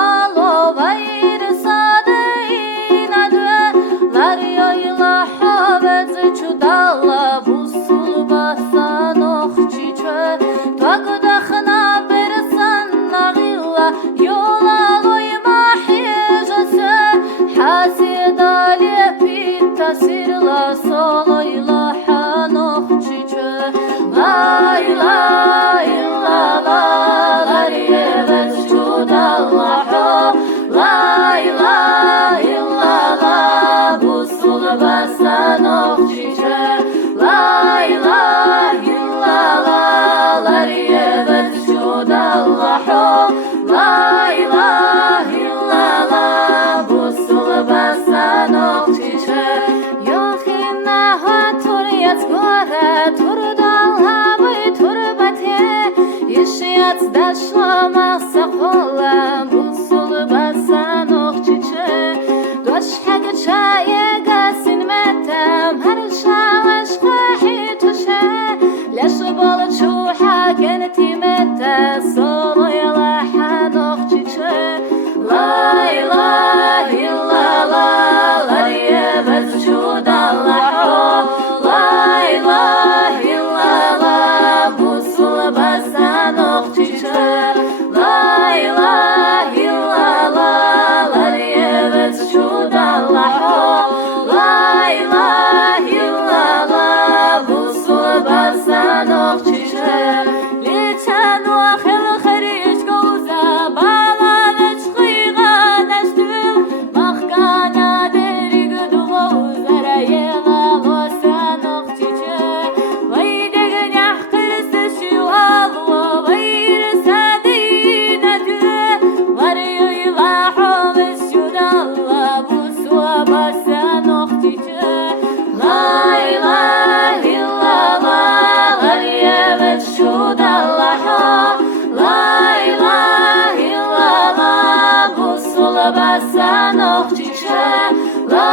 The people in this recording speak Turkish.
alo vair sade inadve lario ila havez chudala busul basan ochchichwe tagdakhna bersan nagilla yola loy mahijase hasida lepita sirla soloyla hanochchichwe la ilaha illallah lariyevez chudallahu la ilaha illallah busul basan ochchichwe la ilaha illallah lariyevez chudallahu la ilaha illallah busul basan ochchichwe yochina haturiyat gore turdalhavy turbate ishiyat dashlama saqola busul basan ochchichwe doshhaga chayega sinmetem har shalash qahitushe lashbal chuha ganti meta solo yala hanochchichwe la ilaha illallah lariyevez chudallahu la ilaha illallah busul basan ochchichwe la ilaha illallah lariyevez chudallahu la ilaha illallah busul basan ochchichwe litan wa khil kharij goza bala nashqiga nashtul makhkana derig dugozara yela basan ochchichwe vaydeg nyahqis shiwalwa vayr sadina due variyo ilaha vesudalla busul basan ochchichwe la ilaha illallah lariyevez chudallahu la ilaha illallah busul basan ochchichwe la